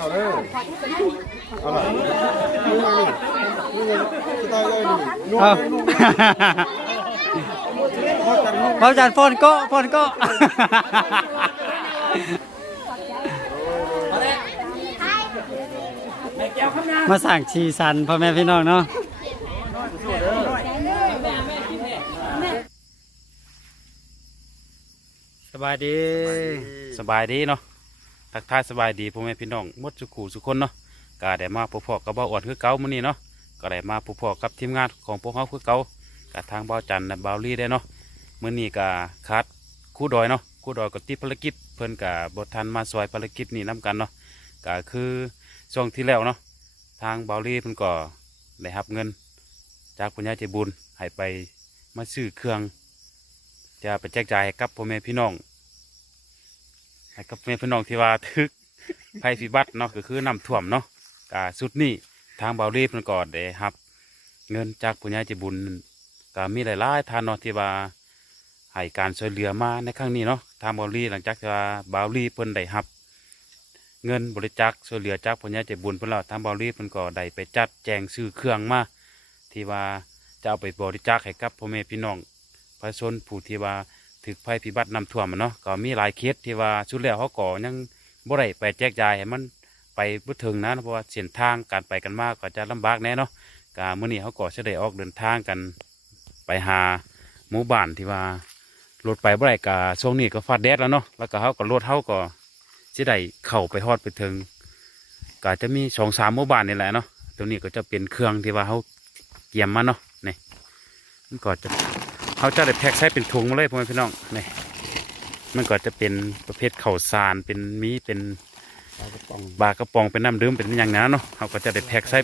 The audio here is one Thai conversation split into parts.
จ้าเด้อเอาล่ะนี่ไงนี่นี่ไงสไตล์เลยนี่นุ่มเอาเลยนุ่มพอจันนุ่มพระอาจารย์ฟอนโก็ฟอนโก็ มาสั่งชีสันพ่อแม่พี่น้องเนาะสบายดี สบายดีเนาะ ทักทายสบายดีพ่อแม่พี่น้องมดสุขูสุคนเนาะก็ได้มาพบพอกับเบ้าอวดคือเก่ามื้อนี้เนาะก็ได้มาพบพอกับทีมงานของพวกเขาคือเก่ากับทางเบ้าจันทร์และเบ้าลี่ได้เนาะมื้อนี้ก็คัดคู่ดอยเนาะคู่ดอยก็ติดภารกิจ เพิ่นก็บ่ทันมาซอยภารกิจนี้นํกันเนาะก็คือช่วงที่แล้วเนาะทางเบ้าลี่เพิ่นก็ได้รับเงิน จากผู้ใหญ่ใจบุญให้ไปมาซื้อเครื่อง จะไปแจกจ่ายให้กับพ่อแม่พี่น้อง ให้กับแม่พี่น้องที่ว่าทึกภัยพิบัติเนาะก็คือน้ำท่วมเนาะกาสุดนี้ทางเบารีบมันก็ได้รับ เงินจากผู้ใหญ่ใจบุญก็มีหลายๆทานเนาะที่ว่าให้การช่วยเหลือมาในครั้งนี้เนาะทางเบารีหลังจากที่ว่าเบารีเพิ่นได้รับ เงินบริจาคช่วยเหลือจากผู้ใหญ่ใจบุญเพิ่นแล้วทางเบารีเพิ่นก็ได้ไปจัดแจงซื้อเครื่องมาที่ว่าจะเอาไปบริจาคให้กับพ่อแม่พี่น้องประชาชนผู้ที่ว่า ถึกภัยพิบัติน้ำท่วมเนาะก็มีหลายเคสที่ว่าสุดแล้วเขาก็ยังบ่ได้ไปแจกจ่ายให้มันไปบ่ถึงนะเพราะว่าเส้นทางการไปกันมากก็จะลำบากแน่เนาะก็มื้อนี้เขาก็จะได้ออกเดินทางกันไปหาหมู่บ้านที่ว่ารถไปบ่ได้ก็ช่วงนี้ก็ฟ้าแดดแล้วเนาะแล้วก็เขาก็รถเขาก็สิได้เข้าไปฮอดไปถึงก็จะมีสองสามหมู่บ้านนี่แหละเนาะตรงนี้ก็จะเป็นเครื่องที่ว่าเขาเตรียมมาเนาะนี่มันก็จะ เขาจะได้แพ็คใช้เป็นถุงมาเลยพ่อแม่พี่น้องนี่มันก็จะเป็นประเภทข้าวสารเป็นมีเป็นบากระป๋องเป็นน้ำดื่มเป็นอย่างนั้นเนาะเขาก็จะได้แพ็คใช้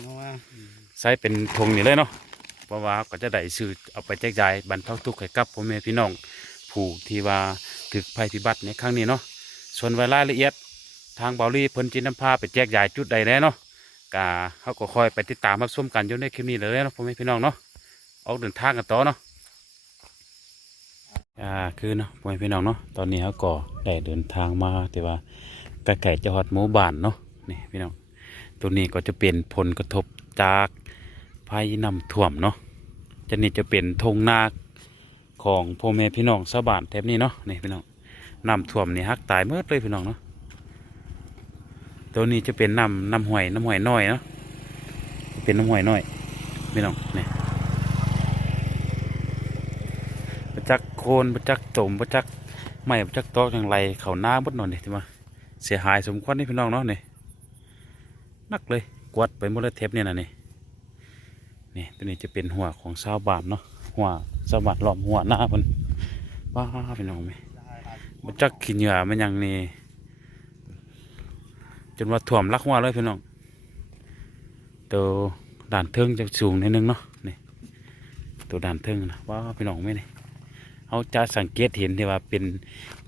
ใช้เป็นถุงนี่เลยเนาะเพราะว่าก็จะได้ซื้อเอาไปแจกจ่ายบรรเทาทุกข์ให้กับพ่อแม่พี่น้อง ผู้ที่ว่าถึกภัยพิบัติในครั้งนี้เนาะส่วนรายละเอียดทางเบาลีเพิ่นจินน้ำพาไปแจกจ่ายจุดใดแล้วเนาะกาเขาก็คอยไปติดตามรับชมกันอยู่ในคลิปนี้เลยเนาะพ่อแม่พี่น้องเนาะออกเดินทางกันต่อเนาะ อ่าคือเนาะพ่อแม่พี่น้องเนาะตอนนี้เขาก็ได้เดินทางมาแต่ว่าใกล้ๆจะฮอดหมู่บ้านเนาะนี่พี่น้องตัวนี้ก็จะเป็นผลกระทบจากพายน้ำท่วมเนาะจะนี่จะเป็นทงนาของพ่อแม่พี่น้องชาวบ้านแถบนี้เนาะนี่พี่น้องน้ำท่วมนี่ฮักตายเมื่อเลยพี่น้องเนาะตัวนี้จะเป็นน้ำน้ำห้วยน้ำห้วยน้อยเนาะเป็นน้ำห้วยน้อยพี่น้องนี่ ประจั กโคนประจักตมประจักไม้ประจักตอกอย่างไรเขาหน้าบดหน่อยนี่ที่มาเสียหายสมควรนี่พี่น้องเนาะนี่นักเลยกวดไปหมดเลยเทปเนี่ยนะนี่นี่ตัวนี้จะเป็นหัวของชาวบานเนาะหัวชาวบ้านล้อมหัวหน้าเพิ่นว้าพี่น้องไหมประจักขี้เหงื่อมันยังนี่จนว่าถ่วมรักหัวเลยพี่น้องตัวด่านเทิงจะสูงนิดนึงเนาะนี่ตัวด่านเทิงนะว้าพี่น้องไหมนี่ เขาจะสังเกตเห็นที่ว่าเป็น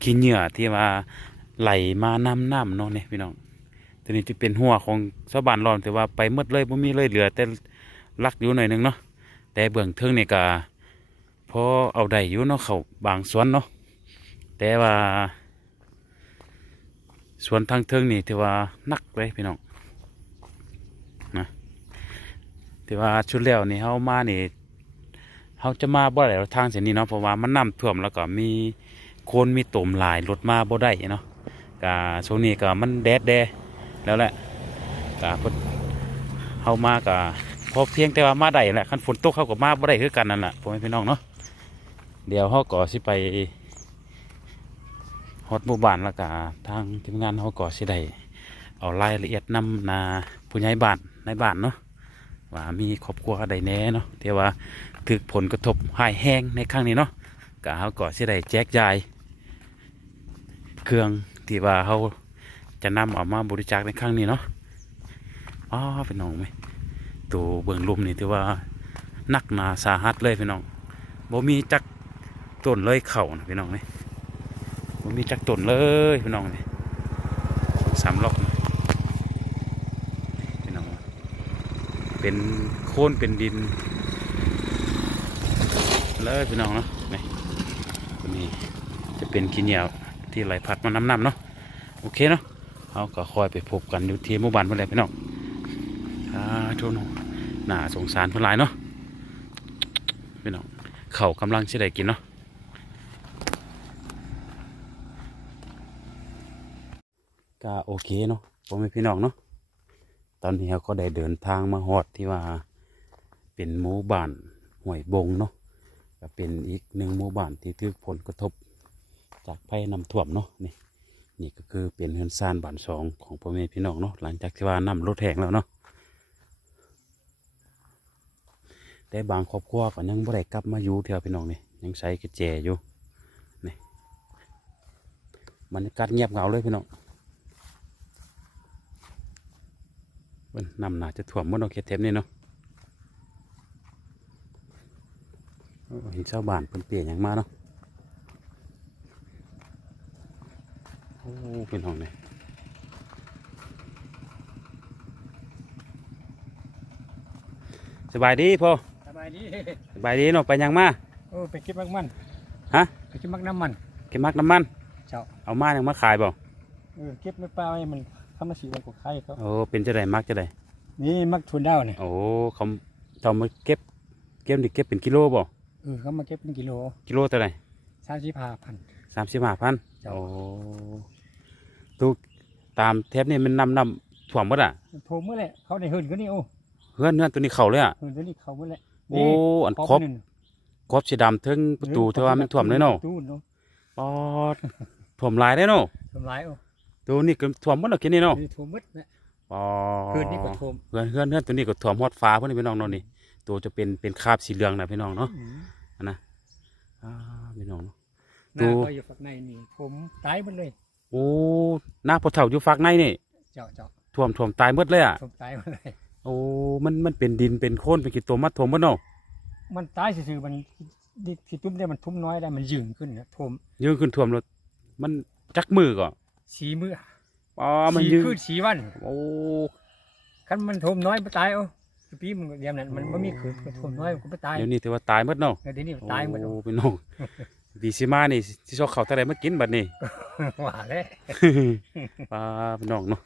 ขี้เหงื่อที่ว่าไหลมาน้ำน้ำเนาะเนี่ยพี่น้องตัวนี้จะเป็นหัวของชาบานรอนแต่ว่าไปหมดเลยไม่มีเลยเหลือ แต่ลักอยู่หน่อยนึงเนาะแต่เบื้องเทิงนี่ก็พอเอาได้อยู่เนาะเขาบางสวนเนาะแต่ว่าสวนทางเทิงนี่ถือว่านักเลยพี่น้องนะที่ว่าชุดแล้วนี่เขามานี่ เขาจะมาบ่ได้ทางเส้นนี้เนาะเพราะว่ามันน้ำท่วมแล้วก็มีโคนมีตุ่มหลายรถมาบ่ได้เนาะกะช่วงนี้ก็มันแดดแดแล้วแหละกะเพิ่นเฮามากะพอเพียงแต่ว่ามาได้แหละคันฝนตกเขาก็มาบ่ได้คือกันนั่นแหละพ่อแม่พี่น้องเนาะเดี๋ยวเขาก็สิไปฮอดหมู่บ้านแล้วก็ทางทีมงานเขาก็สิได้เอารายละเอียดนำนาผู้ใหญ่บ้านในบ้านเนาะว่ามีครอบครัวใดแน่เนาะที่ว่า ถึกผลกระทบหายแห้งในครั้งนี้เนาะก็เขาก็สิได้แจกจ่ายเครื่องที่ว่าเขาจะนำเอามาบริจาคในครั้งนี้เนาะอ๋อพี่น้องไหมตัวเบื้องลุมนี่ถือว่านักหนาสาหัสเลยพี่น้องบ่มีจักต้นเลยเข่านะพี่น้องนี่บ่มีจักต้นเลยพี่น้องนี่สามล็อกนะพี่น้องเป็นโค่นเป็นดิน เลยพี่น้องเนาะนี่ตัวนี้จะเป็นขี้เหนียวที่ไหลพัดมาน้ำน้ำเนาะโอเคเนาะเขาก็คอยไปพบกันอยู่ที่หมู่บ้านเมื่อไรพี่น้องอ่าทุนน่าสงสารเพิ่นหลายเนาะพี่น้องเขากำลังสิได้กินเนาะก็โอเคเนาะพ่อแม่พี่น้องเนาะตอนนี้เราก็ได้เดินทางมาฮอดที่ว่าเป็นหมู่บ้านห้วยบงเนาะ ก็เป็นอีกหนึ่งหมู่บ้านที่ถูกผลกระทบ จากภัยน้ำท่วมเนาะนี่นี่ก็คือเป็นเฮือนซานบ้านสองของพ่อแม่พี่น้องเนาะหลังจากที่ว่าน้ำลดแห้งแล้วเนาะแต่บางครอบครัวก็ยังบ่ได้กลับมาอยู่แถวพี่น้องนี่ยังใช้กระแจอยู่นี่บรรยากาศเงียบเหงาเลยพี่น้องเบิ่งน้ำน่าจะท่วมหมดเนาเขตเทมนี่เนาะโอ้ เห็นชาวบ้านเพิ่นเปลี่ยนอย่างมาเนาะโอ้เป็นห้องเลยสบายดีพ่อสบายดีสบายดีเนาะไปยังมาโอ้ไปเก็บมักมันฮะไปเก็บมักน้ำมันเก็บมักน้ำมันเจ้าเอามายังมาขายบ่เออเก็บไม่ปลาไว้มันเข้ามาสีมันกว่าไข่เขาโอ้เป็นจะได้มักจะได้นี่มักทุนดาวเนี่ยโอ้เขาเขามาเก็บเก็บนี่เก็บเป็นกิโลบ่ เออเขามาเก็บเป็นกิโลกิโลเท่าไหร่สามสิบห้าพัน สามสิบห้าพันเจ้าโอ้ตูตามเทปนี่มันนำนำถ่วมหมดอะโทรเมื่อไรเขาได้เหินก็นี่โอ้เพื่อนเพื่อนตัวนี้เข่าเลยอะเหินตัวนี้เขาเมื่อไรโอ้อันครบครบสีดำถึงประตูเท่าว่ามันถ่วมเลยเนาะตู้เนาะปอดถ่วมหลายได้เนาะทำลายโอ้ตัวนี้ก็ถ่วมหมดแล้วกินนี่เนาะนี่ท่วมหมดนะปอเหินนี่ก็ท่วมเพื่อนเพื่อนเพื่อนตัวนี้ก็ถ่วมฮอดฟ้าเพื่อนพี่น้องเนาะนี่ ตัวจะเป็นเป็นคราบสีเหลืองนะพี่น้องเนาะอืมอ่าพี่น้องเนาะหน้าก็อยู่ฝั่งในนี่ ผมตายหมดเลยโอ้หน้าพอเฒ่าอยู่ฝักในนี่เจ้าเจ้าถ่วมถ่วมตายหมดเลยอะผมตายหมดเลยโอ้มันมันเป็นดินเป็นโคลนเป็นกี่ตัวมัดถ่วมหมดเนาะมันตายซื่อๆมันดิที่ตุ้มได้มันทุ่มน้อยได้มันยืงขึ้นนะท่วมยืนขึ้นถ่วมแล้วมันจักมือก่อนสีมืออ๋อมันสียืนคืนสีวันโอ้คันมันท่วมน้อยมันตายเอา ปีมันเดียมนั้นมันไม่มีคืนมันท่วมน้อยมันก็ไม่ตายเดี๋ยวนี้ถือว่าตายหมดเนาะเดี๋ยวนี้มันตายหมดโอ้พี่น้องดีสิมานี่ที่ชอบเขาเท่าไรมากินบัดนี้ว่าแล้วปลาพี่น้องเนาะ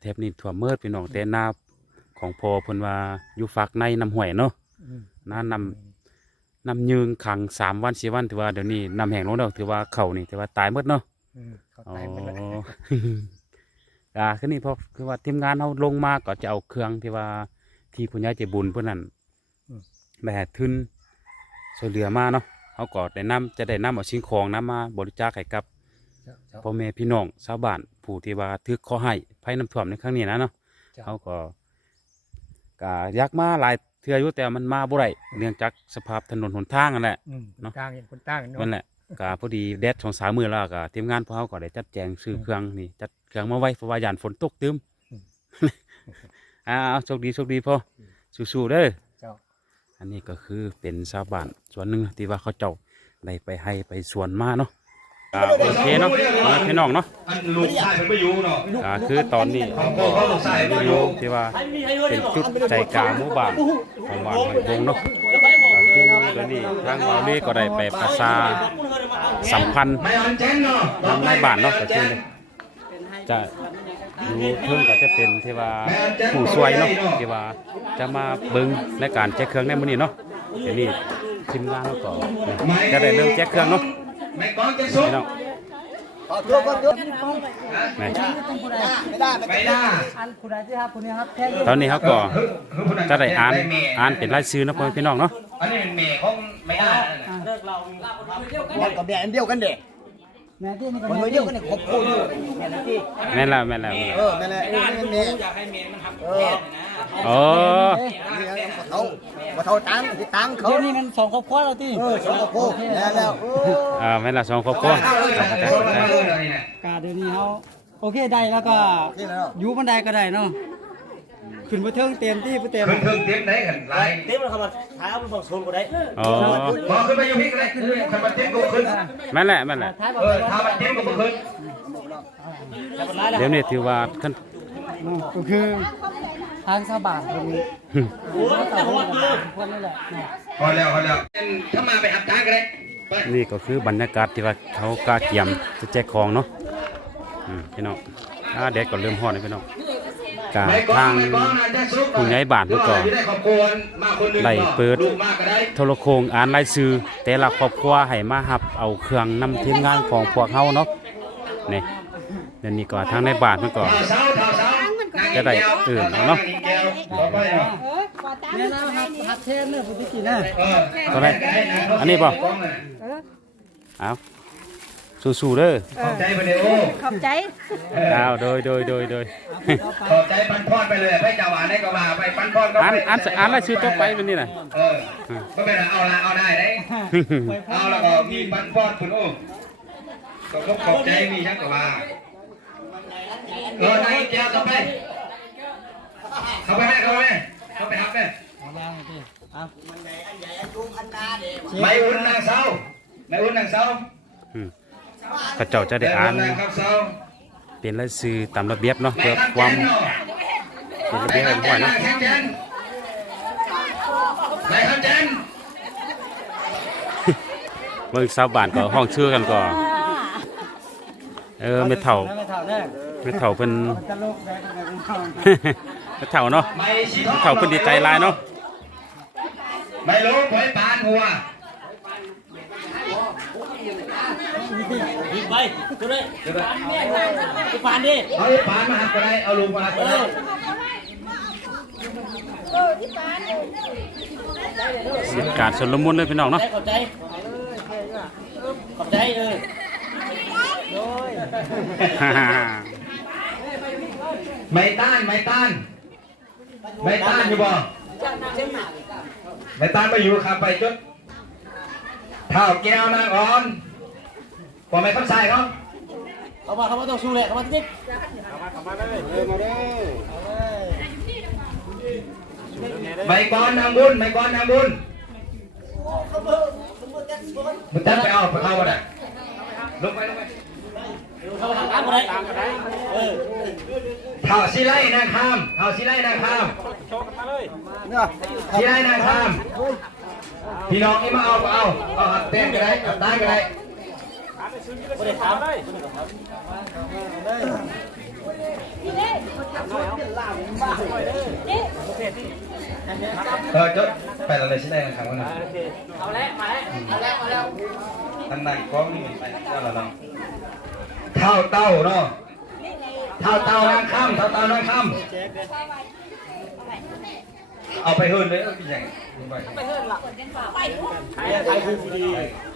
เทปนี้ถั่วเมิดพี่น้องแต่หน้าของพอเพิ่นว่าอยู่ฝักในน้ำห้วยเนาะอืมน้านำน้ำยืงขังสามวันสี่วันถือว่าเดี๋ยวนี้น้ำแห้งลงแล้วถือว่าเขานี่ถือว่าตายหมดเนาะอืมเขาอ๋อตายหมดแล้ว อ่าคือนี่พอคือว่าทีมงานเราลงมาก็จะเอาเครื่องที่ว่าที่ผู้ใหญ่ใจบุญเพื่อนนั้นไปหาทุนช่วยเหลือมาเนาะเขาก็ได้นำจะได้นำเอาสิ่งของนำมาบริจาคให้กับเจ้าเจ้าพ่อแม่พี่น้องชาวบ้านผู้ที่ว่าทึกขอให้ภัยน้ำท่วมในครั้งนี้นะเนาะจ้ะเขาก็ก็อยากมาหลายเทื่ออยู่แต่มันมาบ่ได้เนื่องจากสภาพถนนหนทางนั่นแหละอืมเนาะต่างอย่างคนต่างเนาะนั่นแหละ ก็พอดีแดดสองสามมือแล้วก็ทีมงานพวกเขาก็ได้จัดแจงซื้อเครื่องนี่จัดเครื่องมาไว้เพราะว่าย่านฝนตกตึมอ่าเอาโชคดีโชคดีพ่อสู้ๆเด้อเจ้าอันนี้ก็คือเป็นชาวบ้านส่วนหนึ่งที่ว่าเขาเจ้าได้ไปให้ไปสวนมาเนาะอ่าโอเคเนาะพ่อแม่พี่น้องเนาะอันลูกชายมันไม่อยู่เนาะอ่าคือตอนนี้เขาก็รีวิวที่ว่าเป็นจุดใจกลางหมู่บ้านของบ้านหอยบงเนาะก็คือตอนนี้ทางเรานี่ก็ได้ไปประชา สัมพันธ์ไม่อันเจนเนาะทางในบ้านเนาะก็คือจะอยู่เพิ่งก็จะเป็นทีว่าผู้ช่วยเนาะทีว่าจะมาเบิ่งในการแจกเครื่องในมื้อนี้เนาะเดี๋ยวนี้ทีมงานเราก็จะได้เริ่มแจกเครื่องเนาะแม่กองจะซุกพี่น้องตอนนี่ไม่ได้ไม่ได้อันผู้ใดที่ครับผู้นี้ครับแท้ตอนนี้เขาก็จะได้อ่านอ่านเป็นรายชื่อเนาะพ่อแม่พี่น้องเนาะ อันนี้เป็นเมย์ของไม่ได้วันกับแม่อันเดียวกันเด็กแม่ที่นี่ก็มันเดียวกันเนี่ยครบคู่อยู่แม่นะพี่แม่นแล้วแม่นแล้วเออแม่แหละเออนี่เมย์อยากให้เมย์มันทำเออโอ้เขาว่าเขาตังที่ตังเขาเดี๋ยวนี้มันสองครอบครัวแล้วที่เออสองกับคู่แล้วแล้วเอออ่าแม่นแล้วสองครอบครัวกาเดี๋ยวนี้เขาโอเคได้แล้วก็นี่แล้วอยู่บันไดก็ได้เนาะ ขึ้นไปเทิงเต็มที่ไปเต็ม ขึ้นเครื่องเต็มได้กันไรเต็มแล้วครับท้ายเอาไปฝั่งโซนก็ได้อ๋อพอขึ้นไปอยู่พี่ก็ได้ขึ้นเลยถ้ามันเต็มก็ขึ้นแม่นแหละแม่นแหละท้ายบอกเออถ้ามันเต็มก็ขึ้นเดี๋ยวนี้ถือว่าขั้น ก็คือทางชาวบ้านตรงนี้โอ้ยแต่หัวเกิน คนนั่นแหละ พอแล้วพอแล้วถ้ามาไปหับทางก็ได้นี่ก็คือบรรยากาศที่ว่าเขากล้าเกียมจะแจกของเนาะอืมพี่น้องอ่าแดดก็เริ่มร้อนแล้วพี่น้อง กาไม่กอทางงไม่กองอาจจะซุกผู้ใหญ่บ้านเพิ่นก็ได้ขอบคุณมาคนหนึงไล่เปิดลูกมากก็ได้โทรโคงอ่านรายชื่อแต่ละครอบครัวให้มารับเอาเครื่องนำทีมงานของพวกเฮาเนาะนี่เดี๋ยวนี้ก็ทางในบ้านมันก็เท่าเสาเท่าเสานั่งจะได้แก้วอื่นท่เนาะงแก้วต่อไปเนาะเนี่ยนะหัดหัดเทนเนี่ยผมไปกินนะเออตัวไหนอันนี้ป่ะเอา สู้ๆเด้อขอบใจไปเลยโอ้ขอบใจเอาโดยโดยโดยโดยขอบใจปันพอดไปเลยไปจังหวะนี้ก็มาไปปันพอดก็อ่านไปอ่านอ่านรายชื่อต่อไปเป็นนี่น่ะเออก็เป็นไรเอาละเอาได้ได้เอาแล้วก็มีปันพอดคุณโอ้ก็ขอบขอบใจมีทั้งกับว่าเออนั่งแก้วเข้าไปเข้าไปแม่เข้าไปแม่เข้าไปครับแม่เอาล่างพี่เอาไม่อุ่นนางเสาไม่อุ่นนางเสา พระเจ้าจะได้อ่านนางครับเสาเป็นรายชื่อตามระเบียบเนาะไม่เพื่อทำความเนาะเป็นระไม่เบียบให้ทำบ่เจอยนเนาะนางแข็งเจนไม่ทำเจนเบิ่งชาวบ้านก็ห้องชื่อกันก็เออเม็ดเฒ่าไม่เท่าแน่เม็ดเฒ่าเพิ่นตลกได้ก็ได้เป็นข้าวเม็ดเฒ่าเนาะไม่สีเม็ดเฒ่าเพิ่นดีใจหลายเนาะไม่รู้หอยปานหัว ยิงไปกูเลยกูผ่านดิเอาหอยปานมาหัดก็ได้เอาลูกมาหัดก็ได้เสียงการสนลมุนเลยพี่น้องเนาะขอบใจขอบใจเออไม่ต้านไม่ต้านไม่ต้านอยู่บ่ไม่ต้านไปอยู่ครับไปจุดเท่าแก้วนางอ่อน พอไม่เข้าใจเขาเขามาเขามาต้องสู้แหละเขามาจิ๊กไม่ก้อนนางบุญไม่ก้อนนางบุญมันตั้งไปเอาไปเอาอะไรลงไปลงไปเขามาทำตามกูได้เออเท่าสิไลนางคามเท่าสิไลนางคามเนี่ยสิไลนางคามพี่น้องนี่มาเอาก็เอาเอาหัดเต้นก็ได้หัดได้ก็ได้กูได้ถามได้ เออจดไปอะไรสิไลนางคามกันนะเอาแล้วมาแล้วเอาแล้วเอาแล้วตั้งนั่งกล้องนี่ไปเจ้าละน้องเท่าเต้าเนาะเท่าเต้านางคำเท่าเต้านางคำเอาไปเฮิร์นเลยเออพี่ใหญ่ไปไทยคือดีมันไปเนี่ยเออแหวนเงินอะเออนี่เร็วขึ้นเกินเลยเฮ้ยท่านท่านเองท่านเองไปดีเกินไปก็ไปเลยได้เลยวันนี้เกินพากันเกินกุนเพื่อนวัด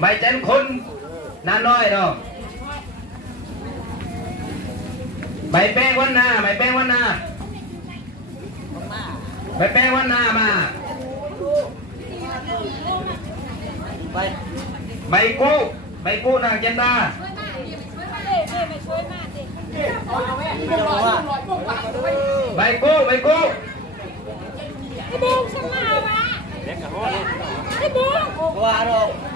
ไม่จันคุณไม่จันคุณไม่จันคุณนาน้อยเนาะไม่แป้งวันหน้าไม่แป้งวันหน้าไม่แป้งวันหน้ามาไปไม่กู้ไม่กู้นางเจนดาไม่กู้ไม่กู้ว่าเราเราทำมาขังนี่โอ้ไม่กู้ไม่กู้เอ่อในการทำคือครับพ้องก็มีอย่างก็อวยพรเนาะขอบคุณขอบใจเจ้าชะท่าคนนี้เนาะที่ว่าแล้วม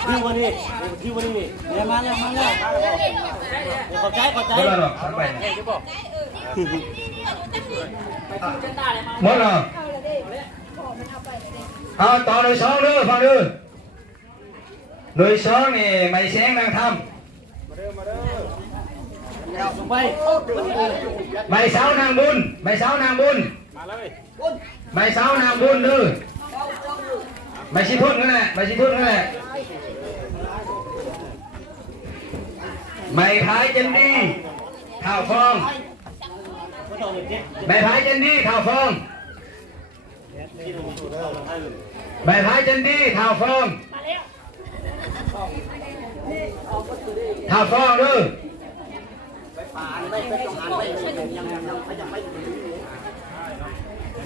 ที่วันนี้ที่วันนี้เดี๋ยวมาแล้วมาแล้วขอบใจขอบใจเมื่อไหร่หรอกไปหมดเหรอเอาต่อหน่วยสองเด้อฟังเด้อหน่วยสองนี่ไม่แสงนางทำไปใบเสานางบุญใบเสานางบุญใบเสานางบุญเด้อใบชิพุ่นนั่นแหละใบชิพุ่นนั่นแหละ ใบพายเจนดี้ข้าวฟองใบพายเจนดี้ข่าวฟองใบพายเจนดี้ข่าวฟองข่าวฟองเด้อ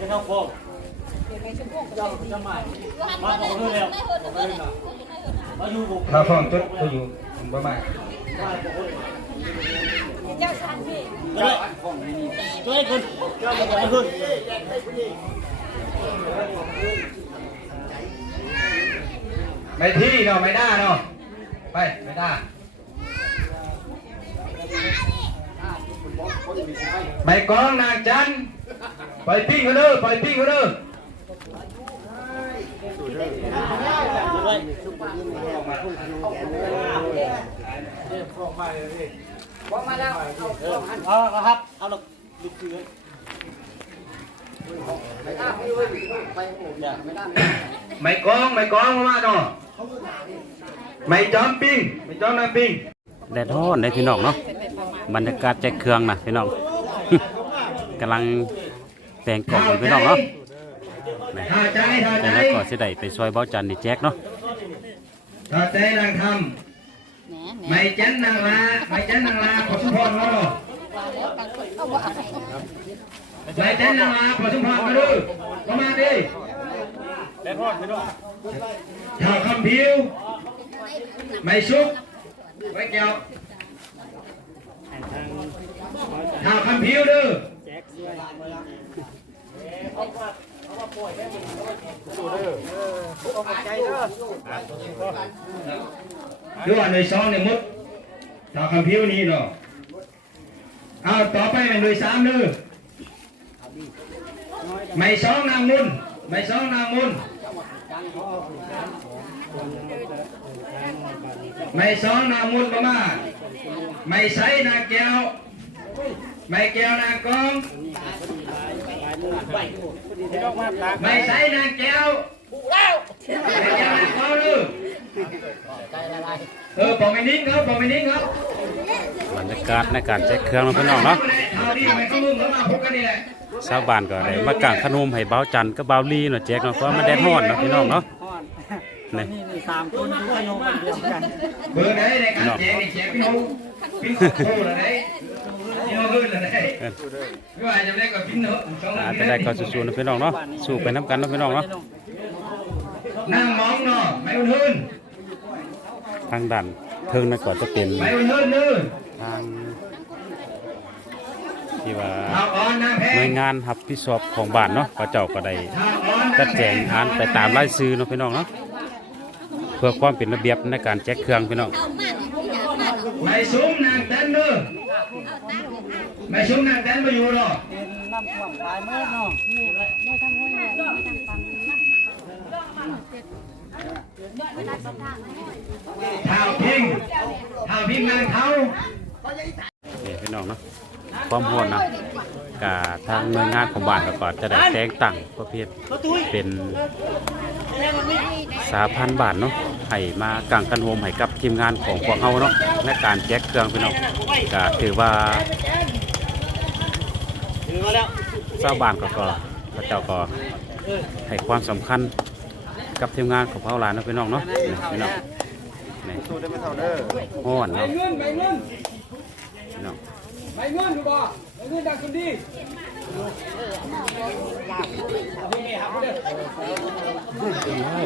จะเข้าโค้งมามาบอกเธอแล้วมาอยู่บุกข่าวฟองจุดเขาอยู่ประมา ณเลยช่วยคุณช่วยคุณไม่ที่เนาะไม่ได้เนาะไปไม่ได้ใบกองนางจันทร์ปปิ้งเขาเด้อไปปิ้งเขาเด้อ เอาครับ เอาลูกลูกคือไม่กองไม่กองมาเนาะไม่จอมปิ้งไม่จอมนางปิ้งแดดร้อนได้พี่น้องเนาะบรรยากาศแจเครื่องนะพี่น้องกำลังแต่งกล่องพี่น้องเนาะ นี่ท่าใจท่าใจแต่แล้วก็สิได้ไปซอยเบ้าจันนี่แจกเนาะท่าใจนางทำไม่จันนางลาไม่จันนางลาขอสุพรมาเนาะไม่จันนางลาขอสุพรมาดูเข้ามาดิได้พอดพี่น้องท่าคำพิวไม่ชุกไว้เกี่ยวท่าคำพิวเด้อ คือว่าหน่วยสองเนี่ยมุดต่อคำพิวนี้เนาะเอาต่อไปเป็นหน่วยสามเด้อไม่สองนางมุนไม่สองนางมุนไม่สองนางมุนประมาไม่ใส่นางแก้วไม่แก้วนางกอง ไม่ใส่นางแก้วไม่แก้วนางกองเด้อเออปอไม่นิ่งครับปอไม่นิ่งครับบรรยากาศในการแจกเครื่องเนาะพี่น้องเนาะเอาดิมันก็มึงเข้ามาพบกันนี่แหละชาวบ้านก็ได้มากางขนมให้เบ้าจันกับเบ้าลีเนาะแจกเนาะเพราะว่ามันแดดร้อนเนาะพี่น้องเนาะนี่สามคนดูขนมเดียวกันเบอร์ไหนในการแจกนี่แจกพี่น้องพี่โคตรเลยพี่น้อง เฮ้ยเลยไม่ว่าจะได้ก็พี่น้องสองอาจจะได้ก็สู้ๆนะพี่น้องเนาะสู้ไปน้ำกันนะพี่น้องเนาะนั่งมองเนาะไม่อุ่นหืนทางด้านเทิงนั่อนจะเป็นไม่อุ่นหืนทางที่ว่าหน่วยงานรับผิดชอบของบ้านเนาะเขาเจ้าก็ได้ท้าอ่อนจัดแจงอ่านไปตามรายชื่อเนาะพี่น้องเนาะเพื่อความเป็นระเบียบในการแจกเครื่องพี่น้องไม่ซุ้มนางแตนเนื้อ ไม่ซุ้มนางแตนมาอยู่หรอกน้ำท่วมหลายเมื่อเนาะท้าพิงท้าพิงนางเขานี่พี่น้องเนาะความโหดนะกาทางหน่วยงานของบ้านก็ก็จะได้แต่งตั้งประเภทเป็นสาพันบาทเนาะ ให้มากางกันโฮมให้กับทีมงานของพวกเราเนาะในการแจกเครื่องพี่น้องก็ถือว่าชาวบ้านก็ก็พระเจ้าก็ให้ความสำคัญกับทีมงานของพวกเราเนาะพี่น้องเนาะนี่พี่น้องนี่ฮ้อนเนาะเงินไปเงินพี่น้องไปเงินดูบ่ไปเงินดังคนดี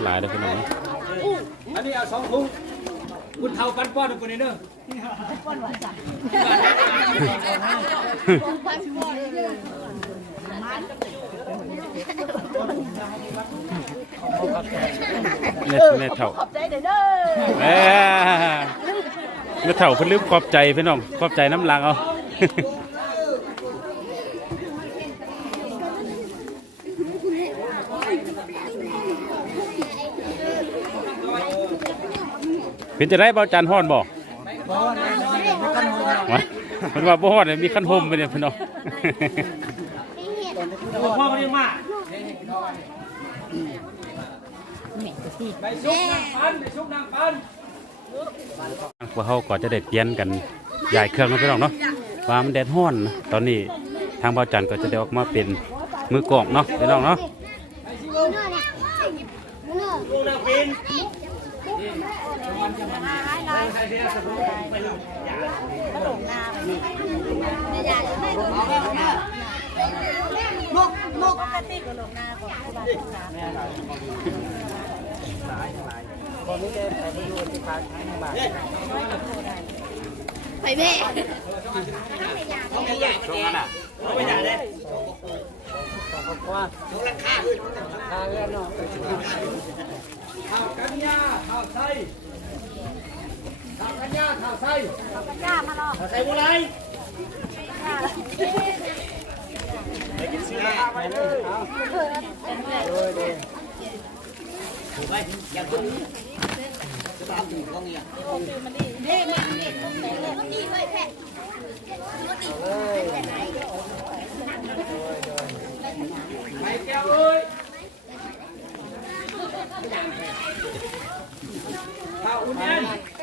หลายเลยพี่น้องอันนี้เอาสองถุงคุณเท่ากันป้อนคนนี้เนอะเน็ตเน็ตเถ่าขอบใจเด้อเอ้ยเน็ตเถ่าเพิ่นลืมขอบใจพี่น้องขอบใจน้ำลังเอา เป็นจะได้เบาจันฮ้อนบ่บอกว่าไม่ขนมวะมันว่าบ่ฮ้อนเลยมีขั้นห่มไปเนี่ยพี่น้องพ่อมาเรียกมาไปซุกนางปันไปซุกนางปันพวกเขาก็จะได้เปลี่ยนกันย้ายเครื่องเนาะพี่น้องเนาะว่ามันแดดฮ้อนนะตอนนี้ทางเบาจันก็จะได้ออกมาเป็นมือกลองเนาะพี่น้องเนาะ ลูกนางปินไปแม่เขาไม่อยากได้ย่ามาหรอกใส่บุไปกินซื้อราคาไปเลยมาทางไหนก็มีพี่น้องเนาะอ่าอยู่อยู่ใจกลางของบ้านนี่พี่น้องครับครับมาทางนี้ มาครับพาเราชีวิตก็แก้วพุ่งนี้นี่หรอไปพุ่งนี้ไปปิ้งไปพุ่งนี้ไปปิ้งแล้วมาเราแม่ไปปิ้งแม่ยายตุ๊กตุ๊กรักโกต้องเห็นแล้วต้องเห็นไปเดินหกเดินเอามามาด้วยมาไปปิ้งดักแดง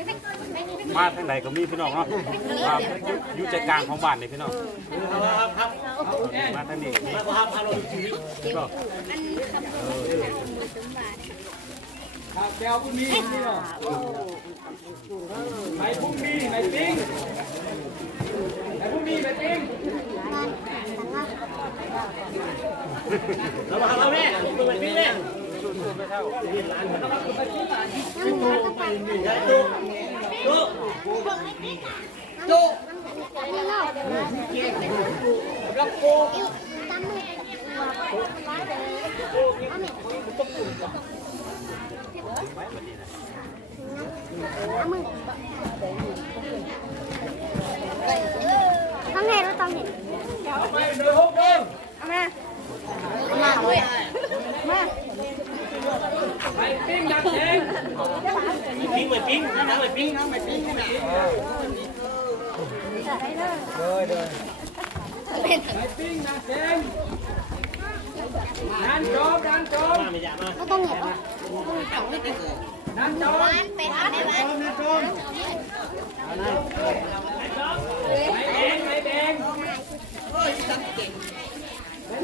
ปิ้งไปปิ้งน้ำไปปิ้งน้ำไปปิ้งนะไปปิ้งดักแดงดันจอมดันจอมไม่อยากมาก็ต้องเห็นว่าดันจอม ไปหาได้ไหมดันจอมไปแดงไปแดง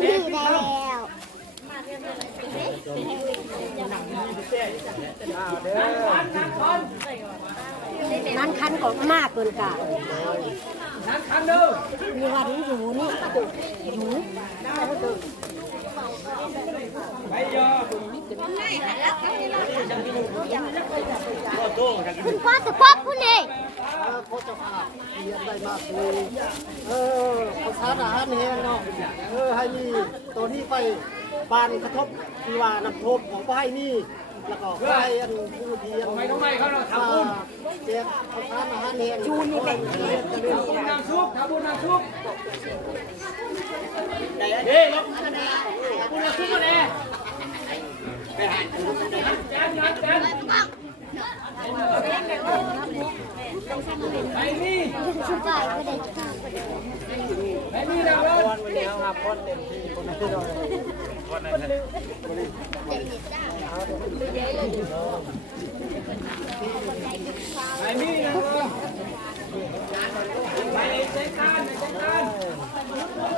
นี่ได้แล้ว นั้นคันของมากเกินกาดันคันเด้อมีวันนี้อยู่นี่อยู่ไปยอคุณพ่อสุภาพคุณเองเออภาษาทหารแหงเนาะเออให้มีตัวที่ไป บานกระทบที่ว่าน้ำท่วมของก็ให้มีแล้วก็ให้อันผู้ที่ยังทำไมต้องไม่เขาเราอ่าทำบุญเจ็บภาษาทหารแหงจูนี่เป็นทำบุญนางซุปทำบุญนางซุปเฮ้ยลบบุญนางซุปมาแน่แจนดันแจนไปนี่ ชุดใหญ่ไม่ได้ ไปนี่นะเพื่อน วันนี้ครับพ้นเต็มที่คนที่เรา ไปนี่นะเพื่อนไปเซ็นการเซ็นการ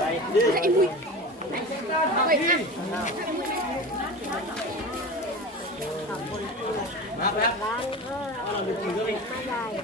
ไปดิเซ็นการทำที่มาแล้ว ล้างเออเอาไปกินด้วย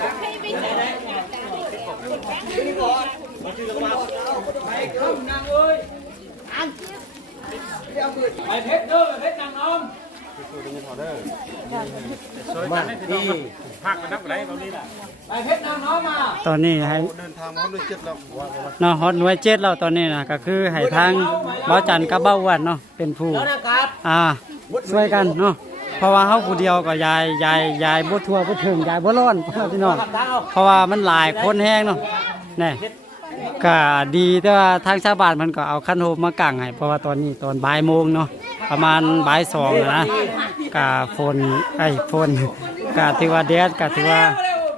ได้ยุบมือเลยทุกคนทุกคนเออมือมันทุกคนทุกคนก็นี่ก็แดงทำได้อะไรวะโอ้ดิดิฉันคุกงาไรกันวันคุณแล้วฉันอาได้ทอดโน้ตไปเข้านางเอ้ยไปเพชรเด้อเพชรนางน้อมมาที่ภาคนับไรตรงนี้ล่ะไปเพชรนางน้อมมาตอนนี้ให้เดินทางมาด้วยเจ็ดแล้วว่าเนาะฮอตหน่วยเจ็ดเราตอนนี้นะก็คือให้ทางบ้าจันกับเบ้าวันเนาะเป็นผู้อ่าช่วยกันเนาะ เพราะว่าเฮาผู้เดียวก็ยายยายยายบ่ทั่วบ่ถึงยายบ่ร้อนพี่น้องเพราะว่ามันหลายคนแฮงเนาะแน่ก็ดีแต่ว่าทางชาวบ้านมันก็เอาคันโฮมมากางให้เพราะว่าตอนนี้ตอนบ่ายโมงเนาะประมาณบ่ายสองนะก็ฝนไอ้ฝนก็ถือว่าแดดก็ถือว่า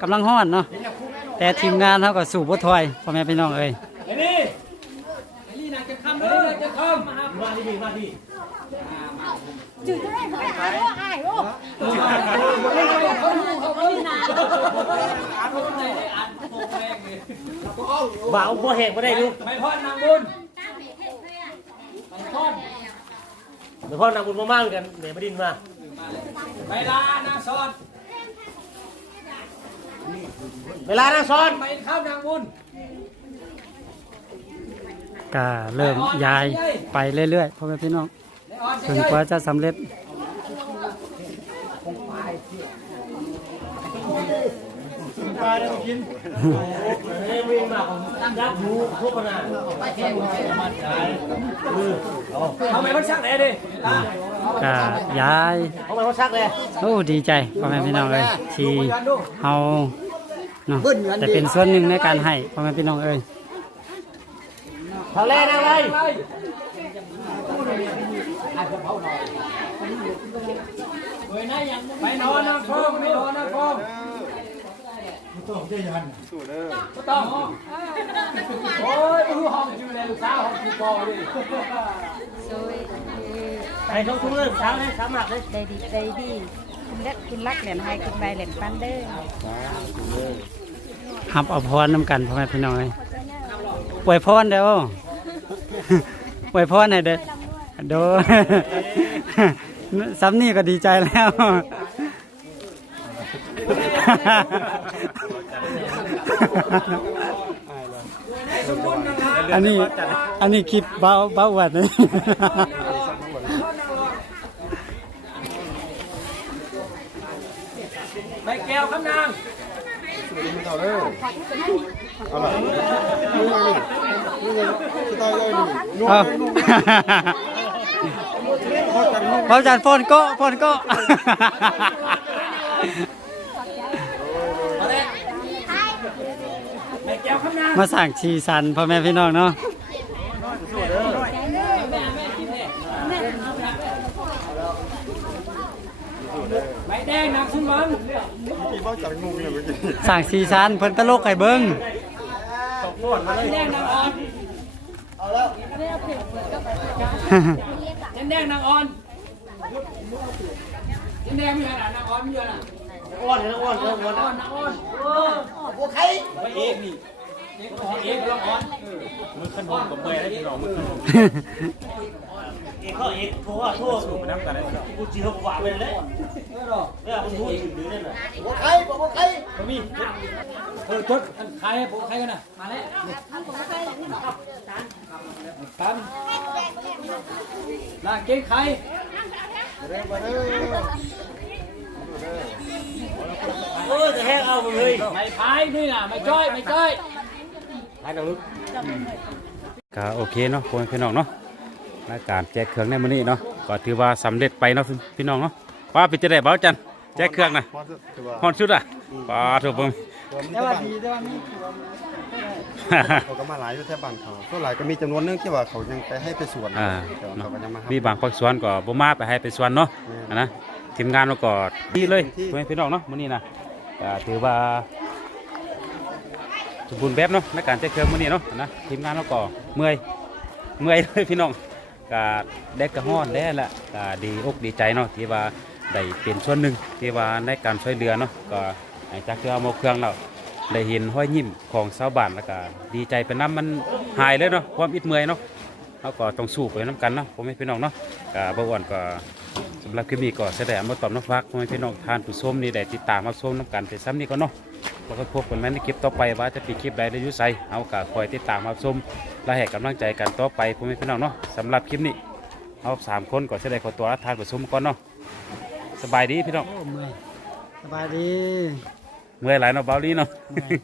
กำลังร้อนเนาะแต่ทีมงานเขาก็สู้บ่ถอยพ่อแม่พี่น้องเอ้ยจืด ได้ไหมอ้ายอ้ายโอ้บ่าวบ่แหกบ่ได้ดูไม่พอดนางบุญเดี๋ยวพ่อนางบุญมามั่งกันเดี๋ยวมาดินมาเวลานางสอนเวลานะซ้อนไปเข้านางบุญก็เริ่มย้ายไปเรื่อยๆพ่อแม่พี่น้อง จนกว่าจะสำเร็จเอ้ยวิ่งมาของยักษ์หูทุกขนาดเอาไปมันช่างไหนดิก็ย้ายเขาไปเขาชักเลยโอ้ดีใจพ่อแม่พี่น้องเอ้ยที่เฮาเนาะแต่เป็นส่วนหนึ่งในการให้พ่อแม่พี่น้องเอ้ยเขาแรกนะเลย ไปนอนนางฟองไปนอนนางฟองสู้เด้อก็ต้องโอ้ยไม่รู้ห้องอยู่ในลูกสาวห้องกี่ปอดิใส่ท้องทุ่งเลยเช้าเลยสามหมักเลยได้ดีได้ดีคุณเล็กคุณรักเหรียญไฮคุณใบเหรียญปันเด้อหับเอาพรน้ำกันพ่อแม่พี่น้องเอ้ยอวยพรเด้ออวยพรให้เด้อโด ซ้ำนี่ก็ดีใจแล้ว อันนี้อันนี้คลิปเบาเบาหวัดเลยไปแก้วคำนางไม่เท่าเด้อเอาล่ะมึงมานี่มึงสไตล์ย่อยนี่นุ่มเอา นุ่มพอกันนุ่อจันฟอนก็ฟอนก็มาสั่งชีสันพ่อแม่พี่น้องเนาะใบแดงนางสุนวันกี่บ้าจากนุ่มเนี่ยเมื่อกี้สั่งชีสันเพิ่นตลกไห้เบิ้งใบแดงนางอ่อนเจนแดงนางออนยันแดงมีอะไรนางออนมีอะไรอ้อนเลยอ้อนเลยอ้อนอ่อนนางอ้อนเออโอ้ใครไปเอกนี่เอกของเอกนางอ้อนมือขนมกับเมย์ได้ที่เรอมือขนม เอกเขาเอกโทรว่าโทรสูบน้ำกันเลยกูจีเขาหวานไปเลยเนี่ยมันพูดถึงดื้อนั่นน่ะโอ้ใครบอกว่าใครมีเออจดใครผมใครกันนะมาแล้วกันลาเก่งใครเด้อมาเด้อโอ้จะแห้งเอาเลยไม่พายนี่น่ะไม่จ้อยไม่จ้อยหายหนังลึกก็โอเคเนาะพ่อแม่พี่น้องเนาะ รายการแจกเครื่องในมื้อนี้เนาะก็ถือว่าสำเร็จไปเนาะพี่น้องเนาะว่าเป็นจะได้เบาจันแจกเครื่องนะพอจะถือว่าฮอนชุดอะปาถูกเบิ่งแต่ว่าดีแต่ว่ามีเขาก็มาหลายอยู่แถวบ้านเขาส่วนหลายก็มีจำนวนหนึงที่ว่าเขายังไปให้ไปสวนอ่าแต่ว่าเขาก็ยังมามีบางภาคส่วนก็บ่มาไปให้ไปส่วนเนาะอันนะทีมงานเราก็ดีเลยพ่อแม่พี่น้องเนาะมื้อนี้นะก็ถือว่าสมบูรณ์แบบเนาะในการแจกเครื่องมื้อนี้เนาะอันนะทีมงานเราก็เมื่อยเมื่อยเลยพี่น้อง ก็แดดก็ฮ้อนแด้ละก็ดีอกดีใจเนาะที่ว่าได้เป็นส่วนหนึ่งที่ว่าในการช่วยเหลือเนาะก็หลังจากที่เอามเครื่องเราได้เห็นห้อยยิ้มของชาวบ้านแล้วก็ดีใจไปน้ำมันหายเลยเนาะความอิดเมื่อยเนาะเขาก็ต้องสู้ไปน้ำกันเนาะพ่อแม่พี่น้องเนาะกบอ้วนก็สำหรับคลิปนี้ก็แสดงมาตอบน้ำฟักพ่อแม่พี่น้องทานผู้ชมนี่ได้ติดตามมาชมน้ำกันแต่ซ้ำนี้ก็เนาะ แล้วก็พบกันใหม่ในคลิปต่อไปว่าจะเป็นคลิปใดได้อยุ่ใสเอาก็คอยติดตามมาชมและให้กำลังใจกันต่อไปพ่อแม่พี่น้องเนาะสำหรับคลิปนี้เอาสามคนก็แสดงขอตัวลาทานผู้ชมก่อนเนาะสบายดีพี่น้อง โอ้เมื่อยสบายดี เมื่อยหลายเนาะเบาดีเนาะ เมื่อย